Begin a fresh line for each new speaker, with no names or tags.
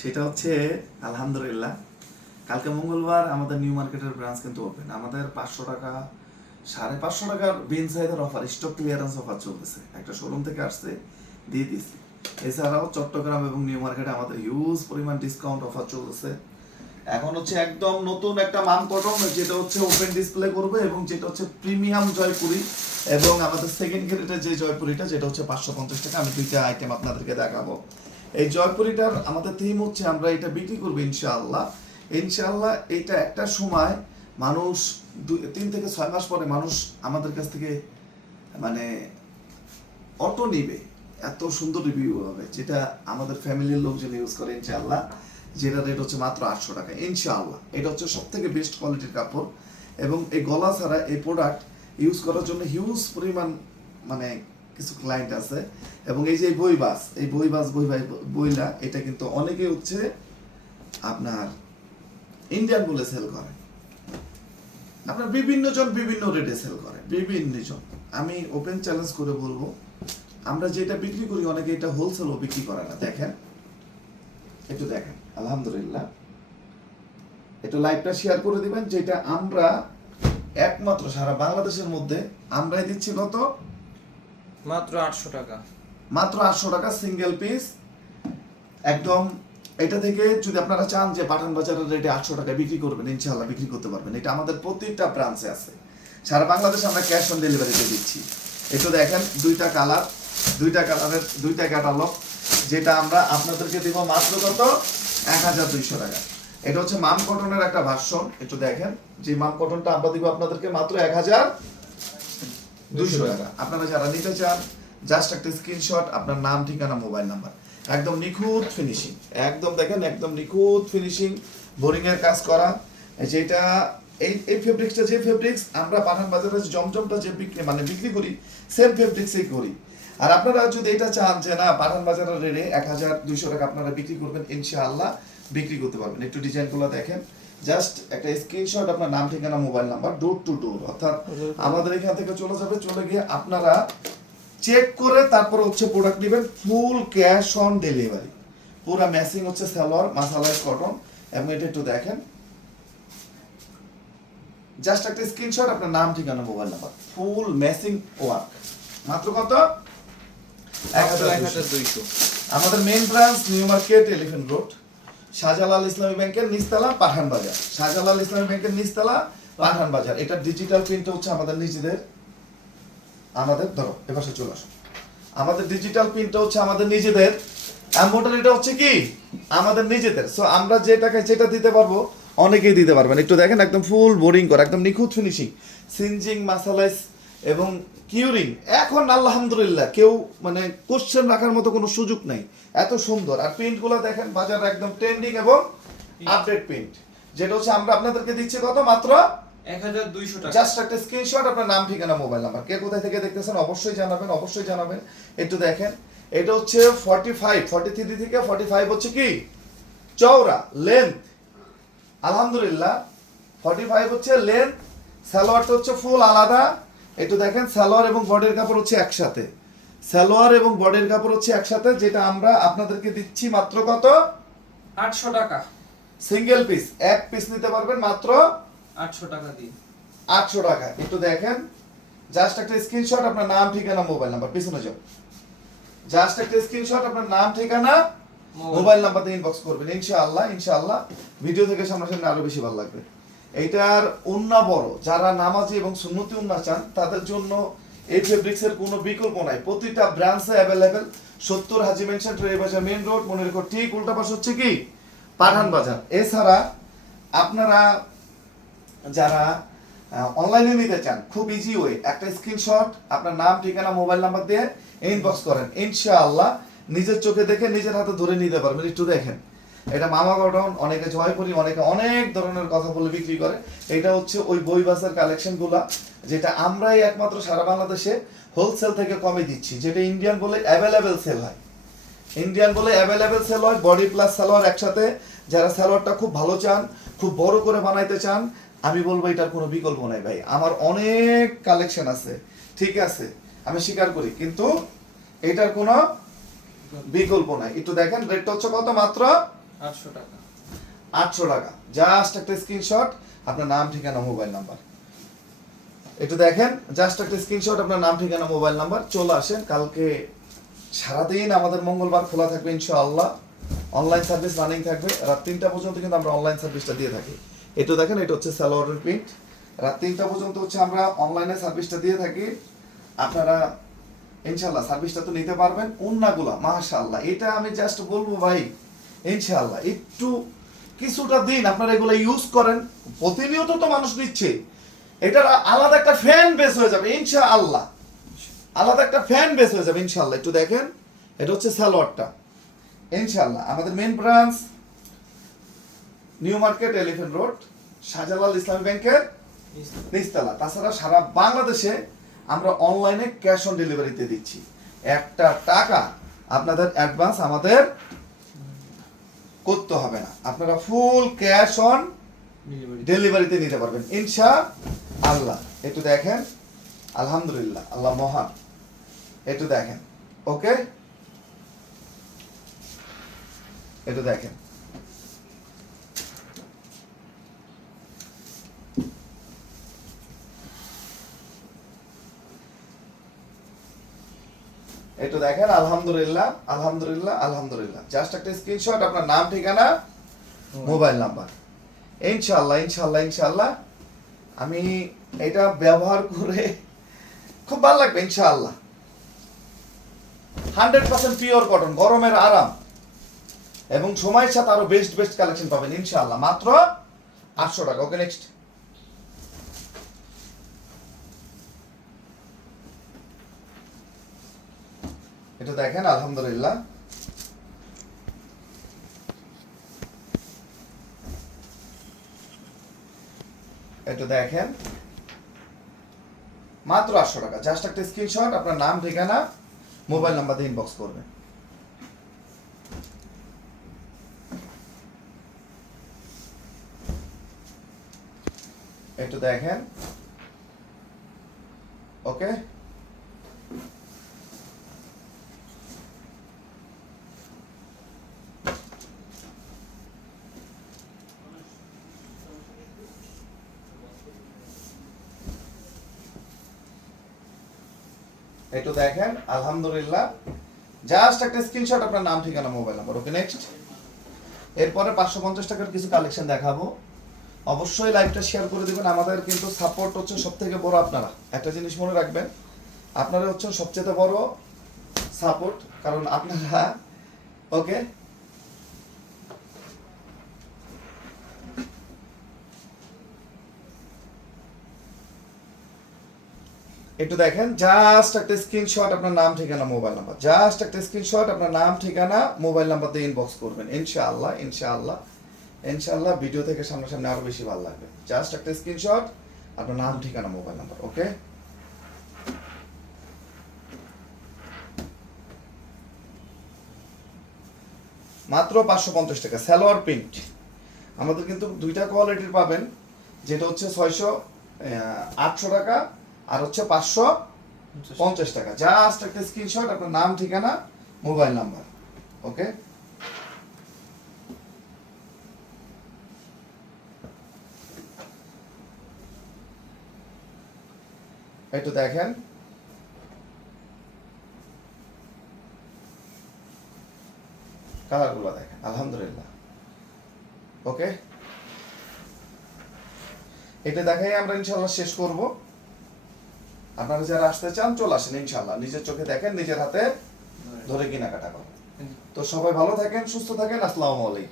সেটা হচ্ছে, আলহামদুলিল্লাহ, কালকে মঙ্গলবার আমাদের নিউ মার্কেটের ব্রাঞ্চ কিন্তু ওপেন আমাদের পাঁচশো টাকা, সাড়ে পাঁচশো টাকার বিন সাইজের অফার স্টক ক্লিয়ারেন্স অফার চলতেছে। একটা শোরুম থেকে আসছে, দিয়ে দিছি এছাড়াও চট্টগ্রাম এবং নিউ মার্কেটে আমাদের হিউজ পরিমাণ ডিসকাউন্ট অফার চলতেছে। এখন হচ্ছে একদম নতুন একটা মান কটন যেটা হচ্ছে ওপেন ডিসপ্লে করবে এবং যেটা হচ্ছে প্রিমিয়াম জয়পুরি এবং আমাদের সেকেন্ড গ্রেডের যে জয়পুরিটা, যেটা হচ্ছে পাঁচশো পঞ্চাশ টাকা। আমি দুইটা আইটেম আপনাদেরকে দেখাবো। এই জয়পুরিটার আমাদের থিম হচ্ছে আমরা এটা বিক্রি করব ইনশাআল্লাহ। ইনশাআল্লাহ এটা একটা সময় মানুষ দুই তিন থেকে ছয় মাস পরে মানুষ আমাদের কাছ থেকে মানে অটো নিবে, এত সুন্দর রিভিউ হবে, যেটা আমাদের ফ্যামিলির লোকজন ইউজ করে ইনশাআল্লাহ, যেটা রেট হচ্ছে মাত্র আটশো টাকা, ইনশাআল্লাহ। এটা হচ্ছে সব থেকে বেস্ট কোয়ালিটির কাপড় এবং এই গলা ছাড়া এই প্রোডাক্ট ইউজ করার জন্য হিউজ পরিমাণ মানে কিছু ক্লায়েন্ট আছে এবং এই যে বই বাস, এই বই বাস, বাই বইলা, এটা কিন্তু অনেকে হচ্ছে আপনার ইন্ডিয়ান বলে সেল করে। আপনার বিভিন্ন জন বিভিন্ন রেটে সেল করে বিভিন্ন জন আমি ওপেন চ্যালেঞ্জ করে বলব, আমরা যেটা বিক্রি করি, অনেকে এটা হোলসেলও বিক্রি করে না। দেখেন, একটু দেখেন, আলহামদুলিল্লাহ। একটু লাইভটা শেয়ার করে দিবেন, যেটা আমরা একমাত্র সারা বাংলাদেশের মধ্যে আমরাই দিচ্ছি, কত?
মাত্র আটশো টাকা।
মাত্র আটশো টাকা সিঙ্গেল পিস একদম, এটা থেকে যদি আপনারা চান যে পাঠান বাজারের রেটে আটশো টাকা বিক্রি করবেন বিক্রি করতে পারবেন। এটা আমাদের প্রতিটা ব্রাঞ্চে আছে। সারা বাংলাদেশে আমরা ক্যাশ অন দিচ্ছি। দেখেন, দুইটা কালার দুইটা কালারের দুইটা ক্যাটালগ যেটা আমরা আপনাদেরকে দিব মাত্র কত? এক হাজার দুইশো টাকা। এটা হচ্ছে মাম কটনের একটা ভার্সন একটু দেখেন, যে মাম কটনটা আমরা দিব আপনাদেরকে মাত্র এক হাজার দুশো টাকা। আপনারা যারা নিতে চান জাস্ট একটা স্ক্রিনশট আপনার নাম, ঠিকানা মোবাইল নাম্বার একদম নিখুঁত ফিনিশিং একদম দেখেন, একদম নিখুঁত ফিনিশিং বোরিং এর কাজ করা। যেটা এই এই ফেব্রিক্সটা যে ফেব্রিক্স আমরা পাঠান বাজারে জমজমটা যে বিক্রি মানে বিক্রি করি সেম ফেব্রিক্সই করি। আর আপনারা যদি এটা চান যে, না, পাঠান বাজারের রেটে এক হাজার দুইশো টাকা আপনারা বিক্রি করবেন, ইনশাআল্লাহ বিক্রি করতে পারবেন। একটু ডিজাইনগুলো দেখেন। জাস্ট একটা স্ক্রিনশট আপনার নাম ঠিকানা mobile number door to door অর্থাৎ আমাদের এখান থেকে চলে যাবে চলে গিয়ে আপনারা চেক করে তারপর হচ্ছে প্রোডাক্ট নেবেন ফুল ক্যাশ অন ডেলিভারি পুরো ম্যাচিং হচ্ছে সালোয়ার মাসালাইজ কটন এবং এটা একটু দেখেন। জাস্ট একটা স্ক্রিনশট আপনার নাম ঠিকানা mobile number full matching work মাত্র কত? এক হাজার
এক। হাজার দুইশো।
আমাদের main branch new market elephant road Shahjalal Islami ব্যাংকের নিচতলা, পাঠান বাজার। শাহজালাল ইসলামী ব্যাংকের নিচতলা, পাঠান বাজার। এটা ডিজিটাল প্রিন্ট হচ্ছে আমাদের নিজেদের, আমাদের ধরো এপাশে চলে আসো। আমাদের ডিজিটাল প্রিন্টটা হচ্ছে আমাদের নিজেদের অ্যাম্বোটার এটা হচ্ছে কি? আমাদের নিজেদের। সো আমরা যে টাকায় যেটা দিতে পারব, অনেকেই দিতে পারবেন একটু দেখেন, একদম ফুল বোরিং করা, একদম নিখুঁত ফিনিশিং সিনজিং মাসালাইজ এবং কিউরিং। এখন আলহামদুলিল্লাহ কেউ মানে কোশ্চেন রাখার মতো কোনো সুযোগ নাই। এত সুন্দর। আর প্রিন্টগুলো দেখেন বাজারে একদম ট্রেন্ডিং এবং আপডেট প্রিন্ট যেটা হচ্ছে আমরা আপনাদেরকে দিচ্ছি কত? মাত্র জাস্ট একটা স্ক্রিনশট আপনার নাম ঠিকানা মোবাইল নাম্বার কে কোথায় থেকে দেখতেছেন অবশ্যই জানাবেন অবশ্যই জানাবেন। একটু দেখেন এটা হচ্ছে ফর্টি ফাইভ ফর্টি থ্রি থেকে ফর্টি ফাইভ হচ্ছে কি? চওড়া লেন্থ আলহামদুলিল্লাহ ফর্টি ফাইভ হচ্ছে লেন্থ সালোয়ারটা হচ্ছে ফুল আলাদা। একটু দেখেন সালোয়ার এবং বডির কাপড় হচ্ছে একসাথে। সালোয়ার এবং বডির কাপড় হচ্ছে একসাথে যেটা আমরা আপনাদেরকে দিচ্ছি মাত্র কত?
আটশো টাকা।
সিঙ্গেল পিস এক পিস নিতে পারবেন মাত্র
আটশো টাকা দিন
আটশো টাকা। একটু দেখেন জাস্ট একটা স্ক্রিনশট আপনার নাম ঠিকানা মোবাইল নাম্বার পিছনে যাও। জাস্ট একটা স্ক্রিনশট আপনার নাম ঠিকানা মোবাইল নাম্বার দিয়ে ইনবক্স করবেন। ইনশাআল্লাহ ইনশাআল্লাহ ভিডিও থেকে সামনাসামনি আরও বেশি ভালো লাগবে। এইটার উন্না বড়। যারা নামাজি এবং সুন্নতি উন্না চান, তাদের জন্য এই ফেব্রিক্সের কোনো বিকল্প নাই। প্রতিটা ব্রাঞ্চে অ্যাভেলেবেল সত্তর হাজি মেনশন বাজার মেন রোড মনে রেখো ঠিক উল্টা পাশ হচ্ছে কি? পাঠান বাজার। এছাড়া আপনারা যারা অনলাইনে নিতে চান, খুব ইজি ওয়ে একটা স্ক্রিনশট আপনার নাম, ঠিকানা মোবাইল নাম্বার দিয়ে ইনবক্স করেন। ইনশাআল্লাহ নিজের চোখে দেখে নিজের হাতে ধরে নিতে পারবেন। একটু দেখেন। এটা মামা গঠন অনেকে জয় করি অনেকে অনেক ধরনের কথা বলে বিক্রি করে। এটা হচ্ছে ওই বই বাসের কালেকশনগুলা, যেটা আমরাই একমাত্র সারা বাংলাদেশে হোলসেল থেকে কমে দিচ্ছি, যেটা ইন্ডিয়ান বলে অ্যাভেলেবেল সেল হয়। ইন্ডিয়ান বলে অ্যাভেলেবেল সেল হয় বডি প্লাস সালোয়ার একসাথে। যারা সালোয়ারটা খুব ভালো চান, খুব বড় করে বানাইতে চান, আমি বলব এটার কোনো বিকল্প নাই ভাই। আমার অনেক কালেকশন আছে, ঠিক আছে, আমি স্বীকার করি, কিন্তু এটার কোনো বিকল্প নাই। একটু দেখেন রেটটা হচ্ছে কত? মাত্র
আটশো টাকা।
আটশো টাকা। জাস্ট একটা স্ক্রিনশট আপনার নাম, ঠিকানা মোবাইল নাম্বার একটু দেখেন জাস্ট একটা স্ক্রিনশট আপনার নাম, ঠিকানা মোবাইল নাম্বার চলে আসেন, কালকে সারাদিন আমাদের মঙ্গলবার খোলা থাকবে, ইনশাআল্লাহ। অনলাইন সার্ভিস রানিং থাকবে। রাত তিনটা পর্যন্ত কিন্তু আমরা অনলাইন সার্ভিসটা দিয়ে থাকি। একটু দেখেন, এটা হচ্ছে স্যালোয়ারের প্রিন্ট রাত তিনটা পর্যন্ত হচ্ছে আমরা অনলাইনে সার্ভিসটা দিয়ে থাকি। আপনারা, ইনশাআল্লাহ সার্ভিসটা তো নিতে পারবেন। উন্নাগুলা, মাশাআল্লাহ। এটা আমি জাস্ট বলব ভাই ইনশাআল্লাহ, একটু কিছুটা দিন আপনারা এগুলো ইউজ করেন, প্রতিনিয়ত তো মানুষ নিচ্ছে। এটার আলাদা একটা ফ্যান বেস হয়ে যাবে, ইনশাআল্লাহ। আলাদা একটা ফ্যান বেস হয়ে যাবে, ইনশাআল্লাহ। একটু দেখেন, এটা হচ্ছে সালোয়ারটা। ইনশাআল্লাহ, আমাদের main branch new market elephant road Shahjalal Islami ব্যাংকের নিচতলা। তাছাড়া সারা বাংলাদেশে আমরা অনলাইনে ক্যাশ অন ডেলিভারিতে দিচ্ছি। একটা টাকা আপনাদের অ্যাডভান্স আমাদের করতে হবে না। আপনারা ফুল ক্যাশ অন ডেলিভারিতে নিতে পারবেন। ইনশা আল্লাহ একটু দেখেন। আলহামদুলিল্লাহ। আল্লাহ মহান। একটু দেখেন। ওকে? একটু দেখেন। একটু দেখেন আলহামদুলিল্লাহ আলহামদুলিল্লাহ আলহামদুলিল্লাহ। জাস্ট একটা স্ক্রিনশট আপনার নাম ঠিকানা মোবাইল নাম্বার। ইনশাল্লাহ ইনশাল্লাহ ইনশাল্লাহ আমি এটা ব্যবহার করে খুব ভালো লাগবে ইনশাআল্লাহ। হান্ড্রেড পার্সেন্ট পিওর কটন গরমের আরাম। এবং সময়ের সাথে আরও বেস্ট বেস্ট কালেকশন পাবেন ইনশাআল্লাহ। মাত্র আটশো টাকা ওকে নেক্সট এটা দেখেন, আলহামদুলিল্লাহ। একটু দেখেন। মাত্র আটশো টাকা। জাস্ট একটা স্ক্রিনশট আপনার নাম, ঠিকানা, মোবাইল নাম্বার দিয়ে ইনবক্স করবেন। একটু দেখেন। ওকে? একটু দেখেন, আলহামদুলিল্লাহ। জাস্ট একটা স্ক্রিনশট আপনার নাম, ঠিকানা মোবাইল নাম্বার ওকে নেক্সট এরপরে পাঁচশো পঞ্চাশ টাকার কিছু কালেকশন দেখাবো। অবশ্যই লাইভটা শেয়ার করে দেবেন। আমাদের কিন্তু সাপোর্ট হচ্ছে সব থেকে বড় আপনারা। একটা জিনিস মনে রাখবেন, আপনারা হচ্ছেন সবচেয়ে বড় সাপোর্ট কারণ আপনারা ওকে একটু দেখেন জাস্ট একটা স্ক্রিনশট আপনার নাম, ঠিকানা মোবাইল নাম্বার জাস্ট একটা স্ক্রিনশট আপনার নাম, ঠিকানা মোবাইল নাম্বার দিয়ে ইনবক্স করবেন। ইনশাআল্লাহ ইনশাআল্লাহ ইনশাআল্লাহ ভিডিও থেকে সামনাসামনি আরও বেশি ভালো লাগবে। জাস্ট একটা স্ক্রিনশট আপনার নাম, ঠিকানা মোবাইল নাম্বার ওকে মাত্র পাঁচশো পঞ্চাশ টাকা, সালোয়ার প্রিন্ট আমাদের কিন্তু দুইটা কোয়ালিটির পাবেন, যেটা হচ্ছে ছয়শো আটশো টাকা আর হচ্ছে পাঁচশো পঞ্চাশ টাকা। জাস্ট একটা স্ক্রিনশট আপনার নাম, ঠিকানা মোবাইল নাম্বার ওকে একটু দেখেন। কালারগুলো দেখেন, আলহামদুলিল্লাহ ওকে এটা দেখাই আমরা ইনশাল্লাহ শেষ করব। আপনারা যারা আসতে চান, চলে আসেন ইনশাল্লাহ নিজের চোখে দেখেন, নিজের হাতে ধরে কেনাকাটা করেন। তো সবাই ভালো থাকেন, সুস্থ থাকেন, আসসালামু আলাইকুম।